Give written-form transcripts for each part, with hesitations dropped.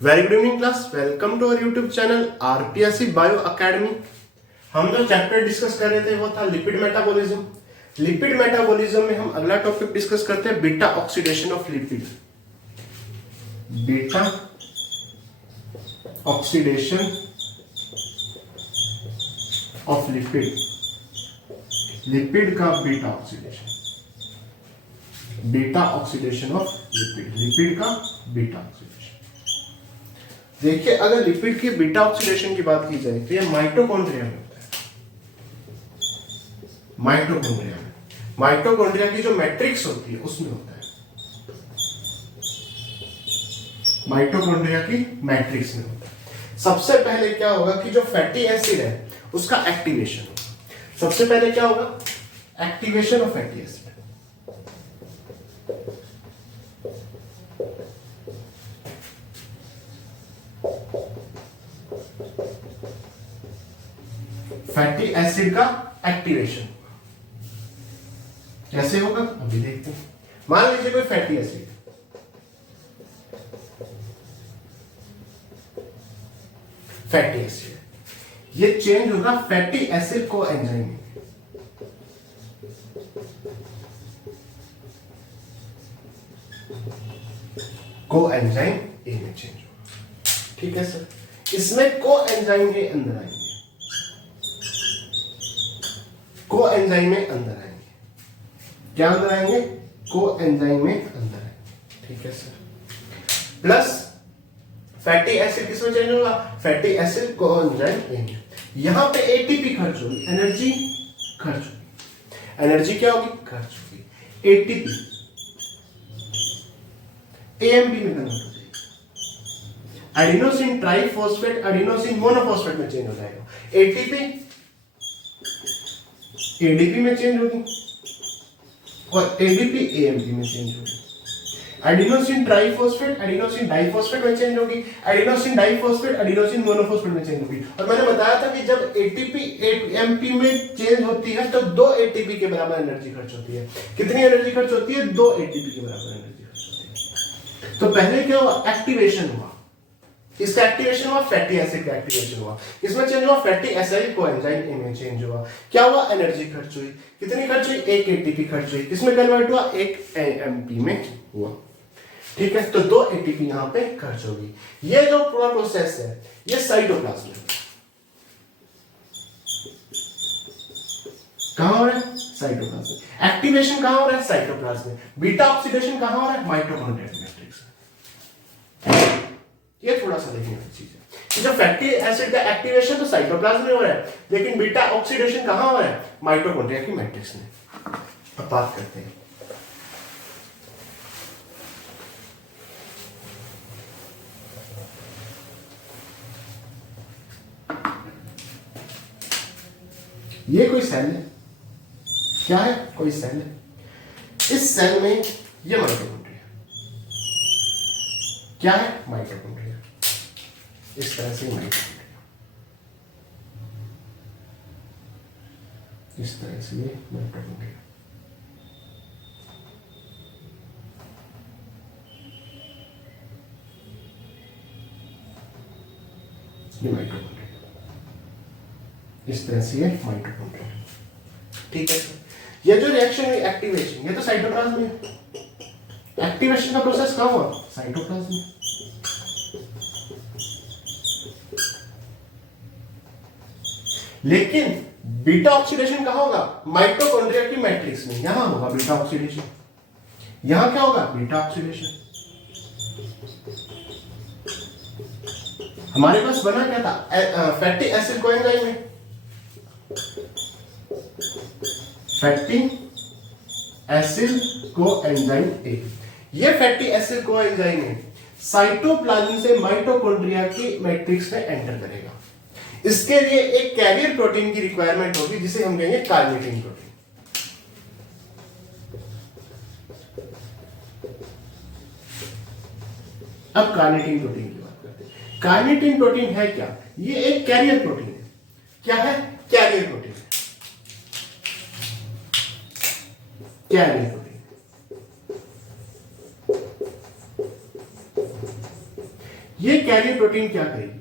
Very good evening class, welcome to our YouTube channel RPSC bio academy. हम जो chapter discuss कर रहे थे वो था लिपिड मेटाबॉलिज्म। लिपिड मेटाबॉलिज्म में हम अगला टॉपिक डिस्कस करते हैं beta oxidation of lipid. Beta oxidation of lipid, lipid का beta oxidation, beta oxidation of lipid, lipid का बीटा ऑक्सीडेशन। देखिए, अगर लिपिड की बीटा ऑक्सीडेशन की बात की जाए तो ये माइटोकॉन्ड्रिया में होता है। माइटोकॉन्ड्रिया में, माइटोकॉन्ड्रिया की जो मैट्रिक्स होती है उसमें होता है। माइटोकॉन्ड्रिया की मैट्रिक्स में होता है। सबसे पहले क्या होगा कि जो फैटी एसिड है उसका एक्टिवेशन होगा। सबसे पहले क्या होगा? Activation of fatty acid. Fatty acid का एक्टिवेशन कैसे होगा अभी देखते हैं। मान लीजिए कोई फैटी एसिड, फैटी एसिड ये चेंज होगा फैटी एसिड को एंजाइम में। को एंजाइम ए में चेंज होगा। ठीक है सर, इसमें को एंजाइम ए अंदर आएंगे, को एंजाइम में अंदर आएंगे। क्या अंदर आएंगे? को एंजाइम में अंदर आएंगे। ठीक है सर। प्लस फैटी एसिड किसमें चेंज होगा? फैटी एसिड को एंजाइम में। यहां पे एटीपी खर्च होगी, एनर्जी खर्च होगी। एनर्जी क्या होगी? खर्च होगी। एटीपी एएमपी में कन्वर्ट हो जाएगी। एडिनोसिन ट्राइफॉस्फेट एडिनोसिन मोनोफॉस्फेट में चेंज हो जाएगा। एटीपी एडीपी में चेंज होगी और एडीपी एएमपी में चेंज होगी। एडिनोसिन ट्राइफॉस्फेट एडिनोसिन डाइफॉस्फेट में चेंज होगी। एडिनोसिन डाइफॉस्फेट एडिनोसिन मोनोफॉस्फेट में चेंज होगी। और मैंने बताया था कि जब एटीपी एएमपी में चेंज होती है तो 2 एटीपी के बराबर एनर्जी खर्च होती है। कितनी एनर्जी खर्च होती है? 2 एटीपी के बराबर एनर्जी खर्च होती है। तो पहले क्या हुआ? एक्टिवेशन हुआ। इसका एक्टिवेशन हुआ, फैटी एसिड का एक्टिवेशन हुआ। इसमें चेंज हुआ, फैटी एसिड कोएंजाइम ए में चेंज हुआ। क्या हुआ? एनर्जी खर्च हुई। कितनी खर्च हुई? 1 एटीपी खर्च हुई। किसमें कन्वर्ट हुआ? 1 एएमपी में हुआ। ठीक है, तो 2 एटीपी यहां पे खर्च होगी। ये जो पूरा प्रोसेस है ये साइटोप्लाज्म में कहां हो रहा है? साइटोप्लाज्म। एक्टिवेशन कहां हो रहा है? साइटोप्लाज्म में। बीटा ऑक्सीडेशन कहां हो रहा है? माइटोकॉन्ड्रिया मैट्रिक्स में। ये थोड़ा सा देखने की चीज है कि जो फैटी एसिड का एक्टिवेशन तो साइटोप्लाज्म में हो रहा है, लेकिन बीटा ऑक्सीडेशन कहां हो रहा है? माइटोकॉन्ड्रिया की मैट्रिक्स में। अब बात करते हैं ये कोई सेल है। क्या है? कोई सेल है। इस सेल में ये माइटोकॉन्ड्रिया क्या है? माइटोकॉन्ड्रिया। इस तरह से माइटोकॉन्ड्रिया, इस तरह से ये माइटोकॉन्ड्रिया। ये माइटोकॉन्ड्रिया, इस तरह से ये माइटोकॉन्ड्रिया। ठीक है, ये जो रिएक्शन हुई एक्टिवेशन, ये तो साइटोप्लाज्म में। एक्टिवेशन का प्रोसेस कहां हुआ? साइटोप्लाज्म में। लेकिन बीटा ऑक्सीडेशन कहां होगा? माइटोकॉन्ड्रिया की मैट्रिक्स में। यहां होगा बीटा ऑक्सीडेशन। यहां क्या होगा? Beta oxidation. हमारे पास बना क्या था? फैटी एसिड कोएंजाइम में, फैटी एसिड कोएंजाइम ए। ये फैटी एसिड कोएंजाइम है साइटोप्लाज्म से माइटोकॉन्ड्रिया की मैट्रिक्स में एंटर करेगा। इसके लिए एक कैरियर प्रोटीन की रिक्वायरमेंट होगी जिसे हम कहेंगे कार्निटिन प्रोटीन। अब कार्निटिन प्रोटीन की बात करते हैं। कार्निटिन प्रोटीन है क्या? ये एक कैरियर प्रोटीन है। क्या है? Carrier protein. कैरियर प्रोटीन ये कैरियर प्रोटीन क्या करेगी,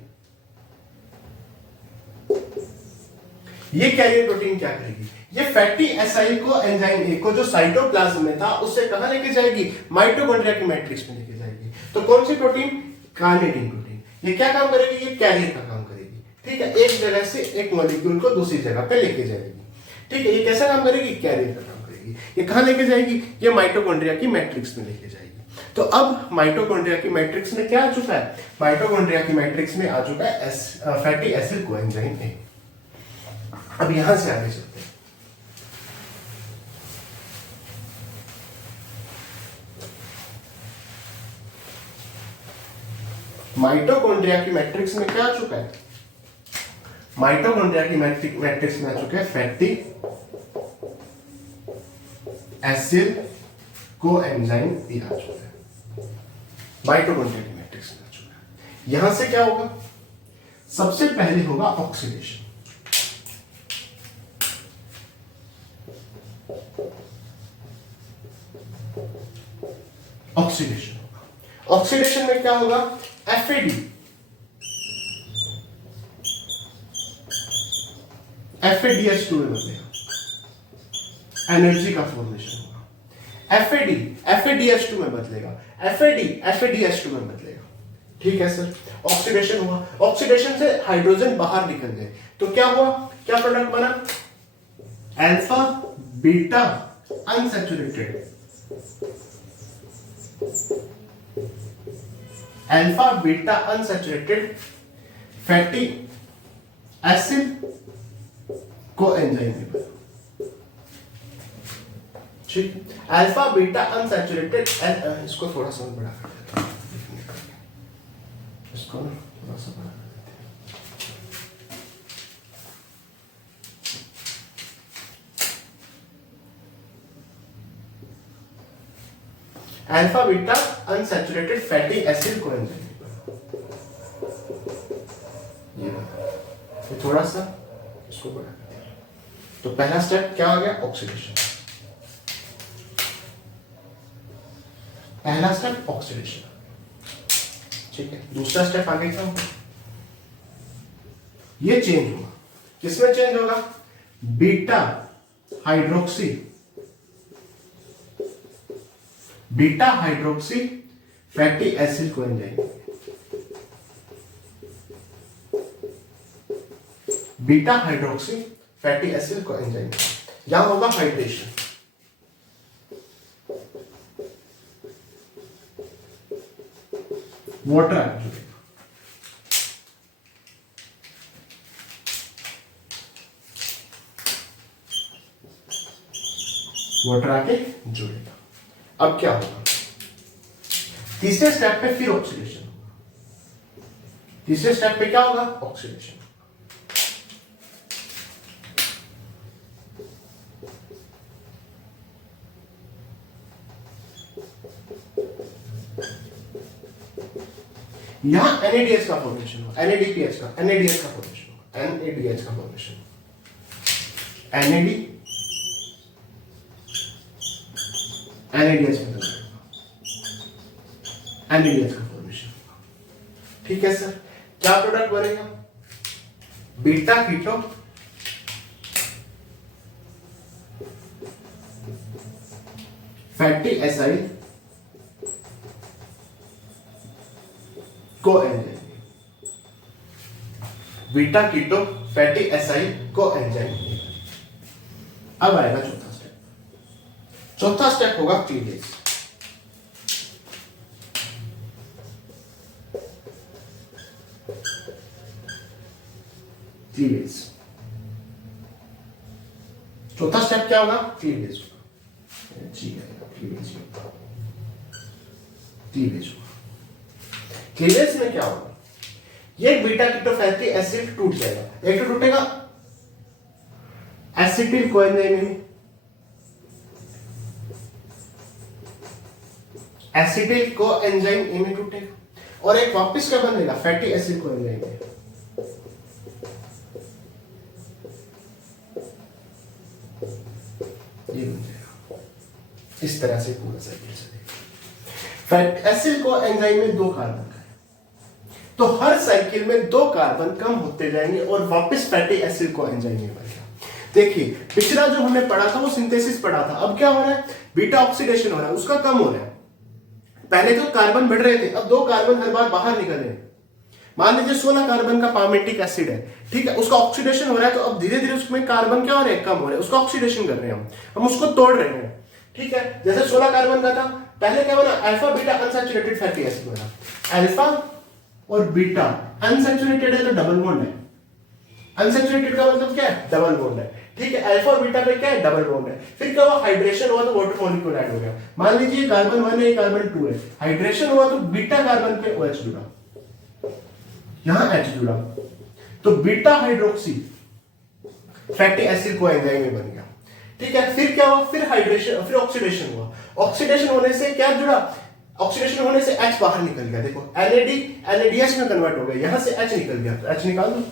ये कैरियर प्रोटीन क्या करेगी, ये फैटी एसाइल को एंजाइम ए को जो साइटोप्लाज्म में था उससे कहां लेके जाएगी, माइटोकॉन्ड्रिया की मैट्रिक्स में लेके जाएगी। तो कौन सी प्रोटीन, कार्निटिन प्रोटीन। ये क्या काम करेगी, ये कैरियर का काम करेगी, ठीक है, एक जगह से एक मॉलिक्यूल को दूसरी जगह पे लेके जाएगी, ठीक है। ये कैसा काम करेगी, कैरियर का काम करेगी। ये कहां लेके जाएगी, ये माइटोकॉन्ड्रिया की मैट्रिक्स में लेके जाएगी। तो अब माइटोकॉन्ड्रिया की मैट्रिक्स में क्या आ चुका है, माइटोकॉन्ड्रिया की मैट्रिक्स में आ चुका है फैटी एसिड कोएंजाइम ए। अब यहां से आगे चलते हैं। माइटोकॉन्ड्रिया की मैट्रिक्स में क्या आ चुका है, माइटोकॉन्ड्रिया की मैट्रिक्स में आ चुका है फैटी एसिड कोएंजाइम ए आ चुका है, माइटोकॉन्ड्रिया की मैट्रिक्स में आ चुका है। यहां से क्या होगा, सबसे पहले होगा ऑक्सीडेशन, ऑक्सीडेशन होगा। ऑक्सीडेशन में क्या होगा, एफएडी, एफएडीएच2 में बदलेगा, एनर्जी का फॉर्मेशन होगा। एफएडी एफएडीएच2 में बदलेगा, एफएडी एफएडीएच2 में बदलेगा, ठीक है सर। ऑक्सीडेशन हुआ, ऑक्सीडेशन से हाइड्रोजन बाहर निकल गए, तो क्या हुआ, क्या प्रोडक्ट बना, alpha beta unsaturated, alpha beta unsaturated fatty acid coenzyme में बना, ठीक। अल्फा बीटा अनसैचुरेटेड, इसको थोड़ा सा बड़ा कर देता हूं, इसको ना थोड़ा सा बड़ा कर देते हैं। Alpha beta unsaturated fatty acid coenzyme, ये थोड़ा सा इसको बड़ा कर दिया। तो पहला स्टेप क्या आ गया, ऑक्सीडेशन, पहला स्टेप ऑक्सीडेशन, ठीक है। दूसरा स्टेप आगे क्या होगा, ये चेंज होगा, किसमें चेंज होगा, beta hydroxy, beta hydroxy fatty acid coenzyme, beta hydroxy fatty acid coenzyme. यहां होगा हाइड्रेशन, वाटर आके जुड़ेगा, वाटर आके जुड़ेगा। अब क्या होगा, तीसरे स्टेप पे फिर ऑक्सीडेशन होगा, तीसरे स्टेप पे क्या होगा, ऑक्सीडेशन। यहां NADH का फॉर्मेशन होगा, NADPH का, NADH का फॉर्मेशन होगा, NADH का फॉर्मेशन, NADH में NADH का फॉर्मेशन होगा, ठीक है सर। क्या प्रोडक्ट बनेगा, beta keto fatty acyl coenzyme, beta keto fatty acyl coenzyme. अब आएगा चौथा स्टेप, चौथा स्टेप होगा क्लीवेज, क्लीवेज। चौथा स्टेप क्या होगा, क्लीवेज होगा, क्लीवेज होगा, क्लीवेज होगा। क्लीवेज में क्या होगा, ये बीटा कीटो फैटी एसिड टूट जाएगा, एक तो टूटेगा एसिटिल कोएंजाइम में, एसिटिल कोएंजाइम ए में टूटेगा, और एक वापस क्या बनेगा, फैटी एसिड कोएंजाइम में। ये बन जाएगा, इस तरह से पूरा साइकिल चलेगा। फैटी एसिड कोएंजाइम में दो कार्बन का है, तो हर साइकिल में 2 कार्बन कम होते जाएंगे और वापस फैटी एसिड को एंजाइम में बनेगा। देखिए पिछला जो हमने पढ़ा था वो सिंथेसिस पढ़ा था, अब क्या हो रहा है, बीटा ऑक्सीडेशन हो रहा है, उसका कम हो रहा है। पहले तो कार्बन बढ़ रहे थे, अब 2 कार्बन हर बार बाहर निकल रहे हैं। मान लीजिए 16 कार्बन का पामेटिक एसिड है, ठीक है, उसका ऑक्सीडेशन हो रहा है, तो अब धीरे धीरे उसमें कार्बन क्या हो रहे हैं, कम हो रहे हैं, उसका ऑक्सीडेशन कर रहे हैं हम उसको तोड़ रहे हैं, ठीक है। जैसे 16 कार्बन का था, पहले क्या बना, alpha beta unsaturated fatty acid बना, अल्फा और बीटा अनसैचुरेटेड है तो डबल बॉन्ड है, अनसैचुरेटेड का मतलब क्या है, डबल बॉन्ड है, ठीक है। अल्फा और बीटा पे क्या है, डबल बॉन्ड है। फिर क्या हुआ, हाइड्रेशन हुआ तो वाटर मॉलिक्यूल ऐड हो गया। मान लीजिए कार्बन 1 है, कार्बन 2 है, हाइड्रेशन हुआ तो बीटा कार्बन पे OH जुड़ा, यहां H जुड़ा, तो बीटा हाइड्रोक्सी फैटी एसिड को एंजाइम में बन गया, ठीक है। फिर क्या हुआ, फिर हाइड्रेशन, फिर ऑक्सीडेशन हुआ, ऑक्सीडेशन होने से क्या जुड़ा, ऑक्सीडेशन होने से H बाहर निकल गया, देखो NADH में कन्वर्ट हो गया, यहां से H निकल गया, तो H निकाल दो,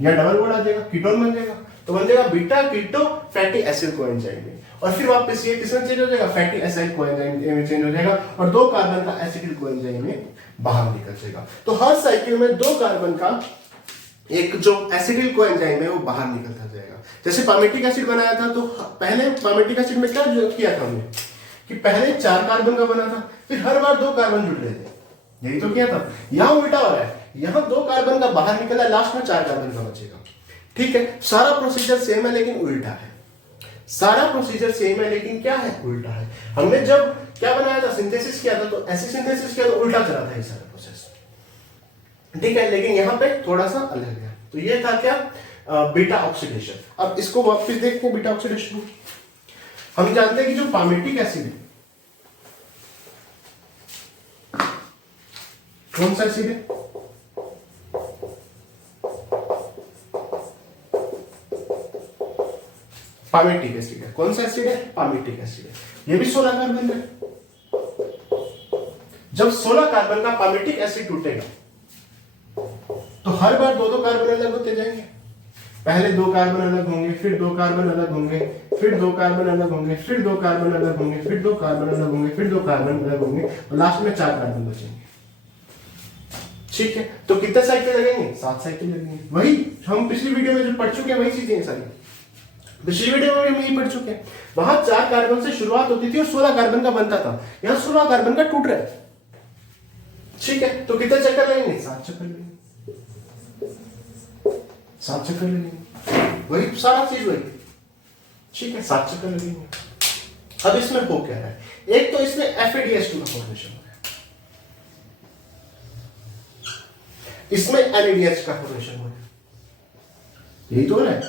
यहां डबल बॉन्ड आ जाएगा, कीटोन बन जाएगा, तो बन जाएगा beta keto fatty acid coenzyme में। और फिर वापस ये किसमें चेंज हो जाएगा, फैटी एसिड कोएंजाइम में चेंज हो जाएगा, और 2 कार्बन का एसिटिल कोएंजाइम में बाहर निकल जाएगा। तो हर साइकिल में 2 कार्बन का एक जो एसिटिल कोएंजाइम है वो बाहर निकलता जाएगा। जैसे पामेटिक एसिड बनाया था, तो पहले पामेटिक एसिड में क्या किया था हमने, कि पहले 4 कार्बन का बना था, फिर हर बार 2 कार्बन जुड़ रहे थे, यही तो किया था। यहां उल्टा हो रहा है, यहां 2 कार्बन का बाहर निकला, लास्ट में 4 कार्बन का बचेगा, ठीक है। सारा प्रोसीजर सेम है लेकिन उल्टा है, सारा प्रोसीजर सेम है लेकिन क्या है, उल्टा है। हमने जब क्या बनाया था, सिंथेसिस किया था, तो ऐसे सिंथेसिस किया तो उल्टा चला था ये सारा प्रोसेस, ठीक है। लेकिन यहां पे थोड़ा सा अलग है। तो ये था क्या, बीटा ऑक्सीडेशन। अब इसको वापस देखते हैं, बीटा ऑक्सीडेशन हम जानते हैं कि जो पामेटिक एसिड है, कौन सा एसिड है, पामेटिक एसिड है। कौन सा एसिड है, पामेटिक एसिड है। ये भी 16 कार्बन है। जब 16 कार्बन का पामेटिक एसिड टूटेगा तो हर बार 2-2 कार्बन अलग होते जाएंगे। पहले 2 कार्बन अलग होंगे, फिर 2 कार्बन अलग होंगे, फिर 2 कार्बन अलग होंगे, फिर 2 कार्बन अलग होंगे, फिर 2 कार्बन अलग होंगे, फिर 2 कार्बन अलग होंगे, और लास्ट में 4 कार्बन बचेंगे, ठीक है। तो कितने साइकिल लगेंगे, 7 साइकिल लगेंगे। वही हम पिछली वीडियो में जो पढ़ चुके हैं वही चीजें सारी, पिछली वीडियो में हम यही पढ़ चुके हैं। वहां 4 कार्बन से शुरुआत होती थी और 16 कार्बन का बनता था, यहां 16 कार्बन का टूट रहा है, ठीक है। तो कितने चक्कर लगेंगे, 7 चक्कर लगेंगे, 7 चक्कर लगेंगे, वही सारा चीज वही, ठीक है, 7 चक्कर लगेंगे। अब इसमें हो क्या रहा है, एक तो इसमें FADH2 का फॉर्मेशन हो रहा है, इसमें NADH का फॉर्मेशन हो रहा है, यही तो हो रहा है।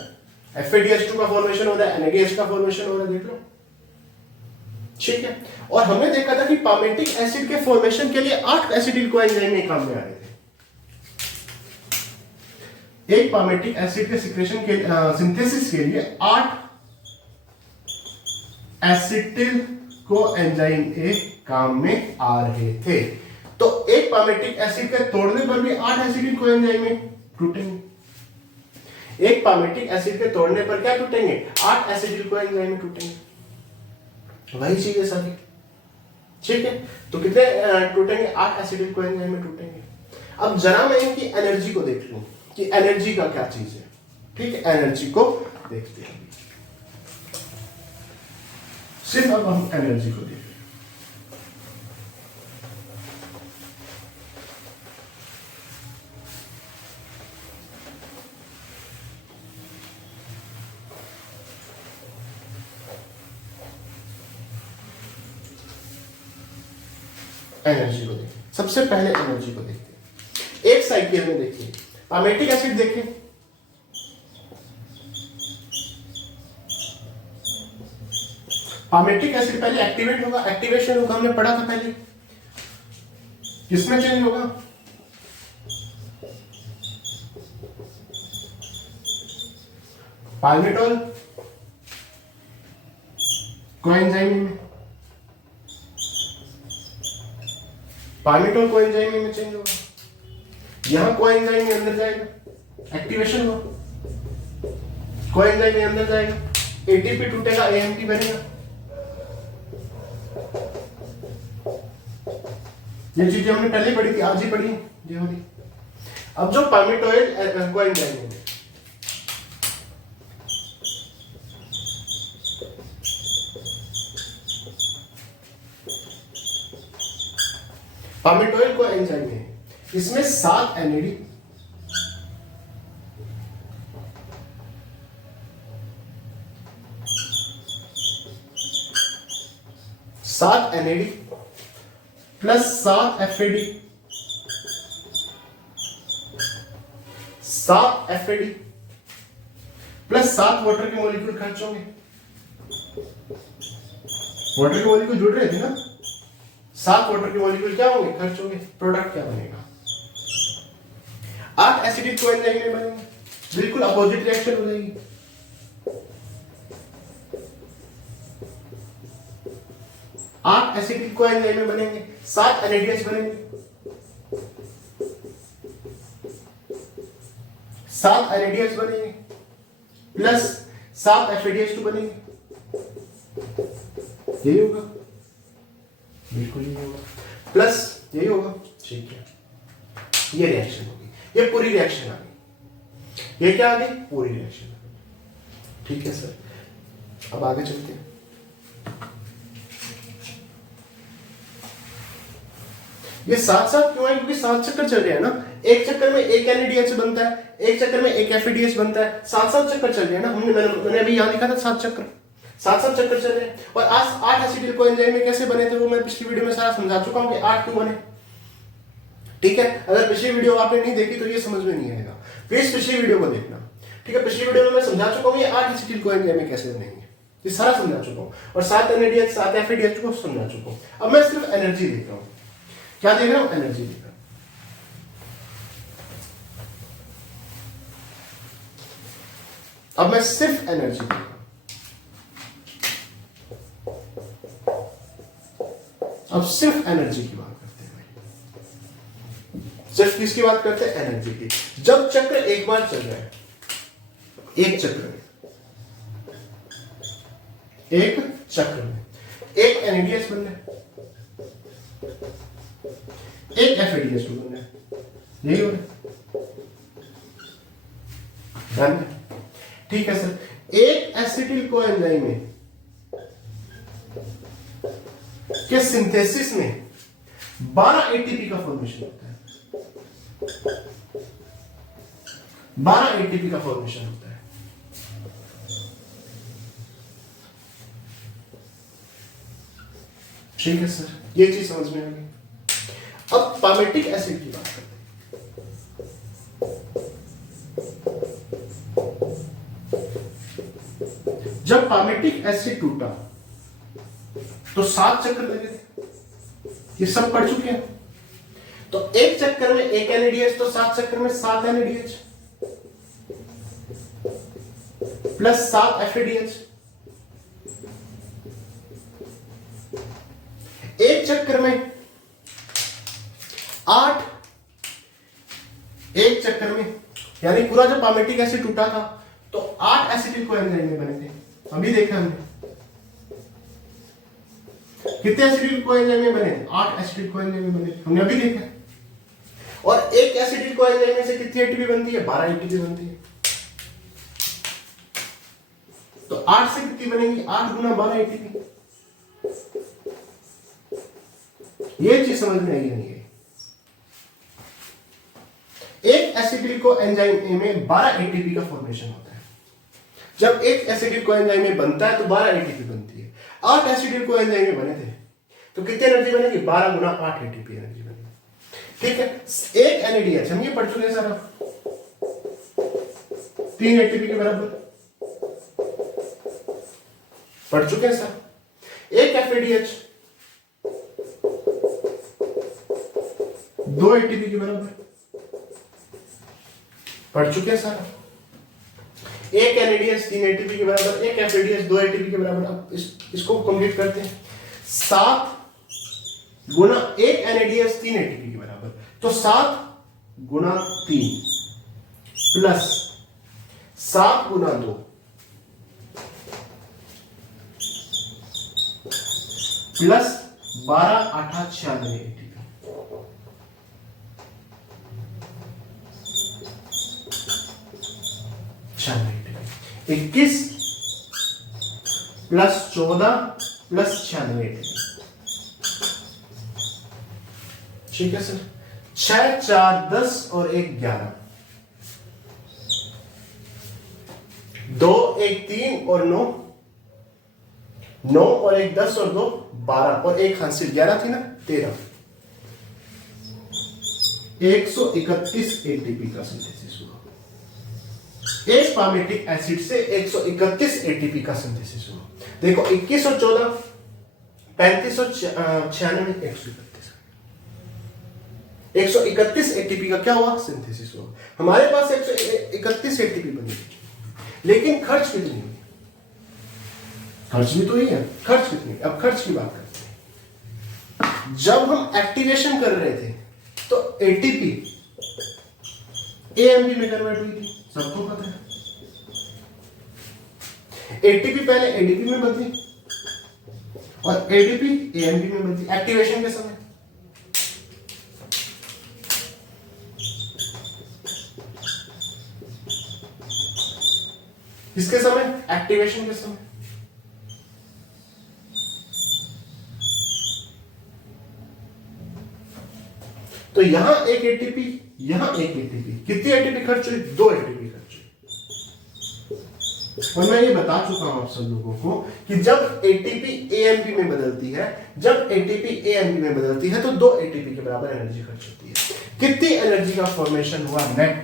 FADH2 का फॉर्मेशन हो रहा है, NADH का फॉर्मेशन हो रहा है, देख लो, ठीक है। और हमने देखा था कि पामेटिक एसिड के फॉर्मेशन के लिए 8 एसिटिल कोएंजाइम में काम में आ रहे थे। एक पामेटिक एसिड के सिक्रेशन के सिंथेसिस के लिए 8 एसिटिल कोएंजाइम के काम में आ रहे थे। तो एक पामेटिक एसिड के तोड़ने पर भी 8 एसिटिल कोएंजाइम में टूटेंगे। एक पामेटिक एसिड के तोड़ने पर क्या टूटेंगे, 8 एसिटिल कोएंजाइम में टूटेंगे, वही चीज है सारी, ठीक है। तो कितने टूटेंगे, 8 एसिटिल कोएंजाइम में टूटेंगे। अब जरा मैं इनकी एनर्जी को देख लूं कि एनर्जी का क्या चीज है, ठीक है, एनर्जी को देखते हैं। सिर्फ अब हम एनर्जी को देखें, एनर्जी को देखें। सबसे पहले एनर्जी को देखते हैं। एक साइकिल में देखिए, पामेटिक एसिड देखें, पामेटिक एसिड पहले एक्टिवेट होगा, एक्टिवेशन होगा, हमने पढ़ा था पहले, किसमें चेंज होगा, पाल्मिटोल कोएंजाइम में, पाल्मिटोल कोएंजाइम में चेंज होगा, यहां कोएंजाइम में अंदर जाएगा, एक्टिवेशन होगा, कोएंजाइम में अंदर जाएगा, एटीपी टूटेगा, एएमपी बनेगा, ये चीजें हमने पहले पढ़ी थी, आज ही पढ़ी ये वाली। अब जो पामिटोइल कोएंजाइम है, पामिटोइल कोएंजाइम है, इसमें 7 NAD, 7 NAD plus 7 FAD, 7 FAD plus 7 water के मॉलिक्यूल खर्च होंगे। वाटर के मॉलिक्यूल जुड़ रहे थे ना, 7 वाटर के मॉलिक्यूल क्या होंगे, खर्च होंगे। प्रोडक्ट क्या बनेगा, 8 एसिडिक कोएंजाइम में बनेंगे, बिल्कुल अपोजिट रिएक्शन हो जाएगी। 8 एसिडिक कोएंजाइम में बनेंगे, 7 NADH बनेंगे, 7 NADH बनेंगे प्लस 7 FADH2 बनेंगे। यही होगा, बिल्कुल यही होगा, प्लस यही होगा। ठीक है, ये रिएक्शन होगी, ये पूरी रिएक्शन आ गई। ये क्या आ गई, पूरी रिएक्शन। ठीक है सर, अब आगे चलते हैं। ये साथ साथ क्यों है, क्योंकि 7 चक्कर चल रहे हैं ना, एक चक्कर में एक NADH बनता है, एक चक्कर में एक FADH बनता है, 7 चक्कर चल रहे हैं ना। मैंने अभी यहां लिखा था 7 चक्कर, 7 चक्कर चल रहे हैं। और आज 8 एसिडिल कोएंजाइम में कैसे बने थे वो मैं पिछली वीडियो में सारा समझा चुका हूं कि 8 क्यों बने। ठीक है, अगर पिछली वीडियो आपने नहीं देखी तो ये समझ में नहीं आएगा, प्लीज पिछली वीडियो को देखना। ठीक है, पिछली वीडियो में मैं समझा चुका हूं ये 8 एसिडिल कोएंजाइम में कैसे बनेंगे, ये सारा समझा चुका हूं। और 7 NADH 7 FADH को समझा चुका हूं। अब मैं सिर्फ एनर्जी देख रहा हूं। क्या देख रहा हूं, एनर्जी देख रहा हूं। अब मैं सिर्फ एनर्जी देख रहा हूं। अब सिर्फ एनर्जी की बात करते हैं भाई, सिर्फ किसकी बात करते हैं, एनर्जी की। जब चक्र एक बार चल रहा है, एक चक्र में एक NADH बन रहा है, एक FADH2 बन रहा है, यही हो रहा है। ठीक है सर, एक एसिटिल कोएंजाइम में के सिंथेसिस में 12 ATP का फॉर्मेशन होता है, 12 ATP का फॉर्मेशन होता है। ठीक है सर, ये चीज समझ में आ गई। अब पामेटिक एसिड की बात करते हैं। जब पामेटिक एसिड टूटा तो 7 चक्कर लगे थे, ये सब पढ़ चुके हैं। तो एक चक्कर में एक NADH, तो 7 चक्कर में 7 NADH प्लस 7 FADH। एक चक्कर में 8, एक चक्कर में, यानी पूरा जब पामेटिक एसिड टूटा था तो 8 एसिटिल कोएंजाइम में बने थे। अभी देखा हमने कितने एसिटिल कोएंजाइम में बने, 8 एसिटिल कोएंजाइम में बने, हमने अभी देखा। और एक एसिटिल कोएंजाइम में से कितनी एटीपी बनती है, 12 एटीपी बनती है। तो 8 से कितनी बनेगी, 8 गुना 12 एटीपी। ये चीज समझ में आई नहीं है। एक एसिटिल कोएंजाइम में 12 एटीपी का फॉर्मेशन होता है। जब एक एसिटिल कोएंजाइम में बनता है तो 12 एटीपी बनती है। 8 एसिटिल कोएंजाइम में बने थे तो कितनी एनर्जी बनेगी, 12 गुना 8 एटीपी एनर्जी बनेगी। ठीक है, एक NADH हम ये पढ़ चुके हैं सर, 3 एटीपी के बराबर पढ़ चुके हैं सर। एक FADH 2 एटीपी के बराबर पढ़ चुके हैं सर। एक NADH 3 एटीपी के बराबर, एक FADH 2 एटीपी के बराबर। अब इसको कंप्लीट करते हैं। 7 गुना एक NADH 3 एटीपी के बराबर, तो 7 गुना 3 प्लस 7 गुना 2 plus 12 8 96 ATP. 96 ATP। 21 plus 14 plus 96 ATP। ठीक है सर। 6 4 10 और 1 11, 2 1 3 और 9 9 और 1 10 और 2 12 और 1 हासिल 11 थी ना, 13। 131 ATP का सिंथेसिस हुआ। एक पामेटिक एसिड से 131 ATP का सिंथेसिस हुआ। देखो 21 और 14, 35 और 96, 131 ATP का क्या हुआ, सिंथेसिस हुआ। हमारे पास 131 ATP बनी, लेकिन खर्च कितनी हुई? खर्च भी तो ही है, खर्च कितनी? अब खर्च की बात करते हैं। जब हम एक्टिवेशन कर रहे थे तो ATP AMP में कन्वर्ट हुई थी, सबको पता है। ATP पहले ADP में बदली और ADP AMP में बदली एक्टिवेशन के समय। किसके समय? एक्टिवेशन के समय। तो यहां एक ATP, यहां एक ATP, कितनी ATP खर्च हुई? 2 ATP खर्च हुई। और मैं ये बता चुका हूं आप सब लोगों को कि जब ATP AMP में बदलती है, जब ATP AMP में बदलती है तो 2 ATP के बराबर एनर्जी खर्च होती है। कितनी एनर्जी का फॉर्मेशन हुआ नेट?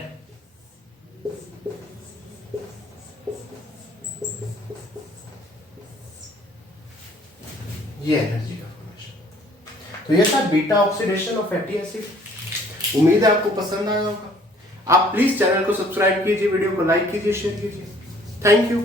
ये एनर्जी का फॉर्मेशन। तो ये था beta oxidation of fatty acid. उम्मीद है आपको पसंद आया होगा। आप प्लीज चैनल को सब्सक्राइब कीजिए, वीडियो को लाइक कीजिए, शेयर कीजिए। Thank you.